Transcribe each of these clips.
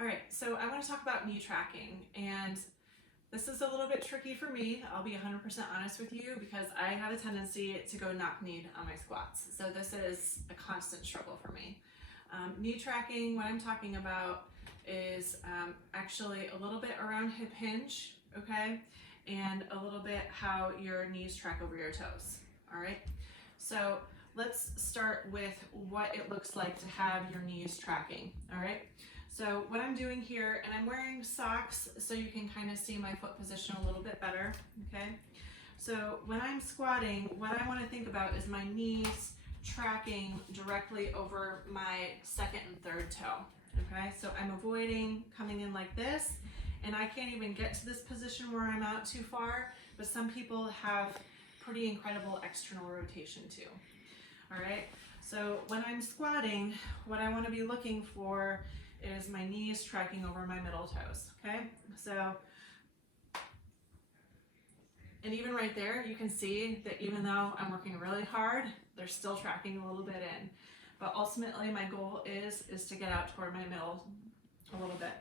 All right, so I want to talk about knee tracking, and this is a little bit tricky for me. I'll be 100% honest with you because I have a tendency to go knock-kneed on my squats. So this is a constant struggle for me. Knee tracking, what I'm talking about is actually a little bit around hip hinge, okay? And a little bit how your knees track over your toes, all right? So let's start with what it looks like to have your knees tracking, all right? So what I'm doing here, and I'm wearing socks so you can kind of see my foot position a little bit better, okay? So when I'm squatting, what I want to think about is my knees tracking directly over my second and third toe, okay? So I'm avoiding coming in like this, and I can't even get to this position where I'm out too far, but some people have pretty incredible external rotation too, all right? So when I'm squatting, what I want to be looking for is my knees tracking over my middle toes, okay? So, and even right there, you can see that even though I'm working really hard, they're still tracking a little bit in. But ultimately, my goal is to get out toward my middle a little bit.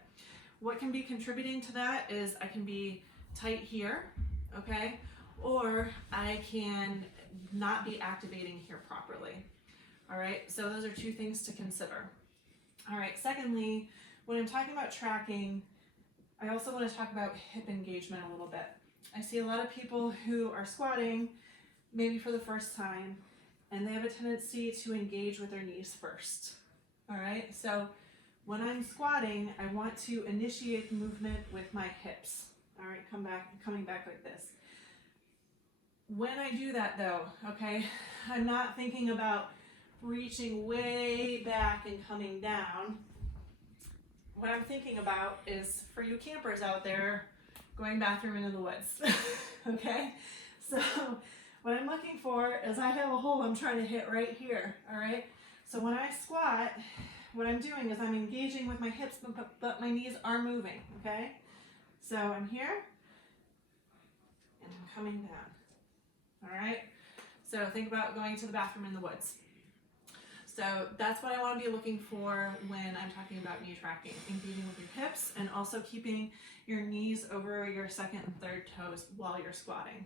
What can be contributing to that is I can be tight here, okay? Or I can not be activating here properly, all right? So those are two things to consider. All right, secondly, when I'm talking about tracking, I also want to talk about hip engagement a little bit. I see a lot of people who are squatting, maybe for the first time, and they have a tendency to engage with their knees first. All right, so when I'm squatting, I want to initiate the movement with my hips. All right, coming back like this. When I do that though, okay, I'm not thinking about reaching way back and coming down. What I'm thinking about is, for you campers out there, going bathroom into the woods, okay? So what I'm looking for is I have a hole I'm trying to hit right here, all right? So when I squat, what I'm doing is I'm engaging with my hips, but my knees are moving, okay? So I'm here, and I'm coming down, all right? So think about going to the bathroom in the woods. So that's what I want to be looking for when I'm talking about knee tracking, engaging with your hips and also keeping your knees over your second and third toes while you're squatting.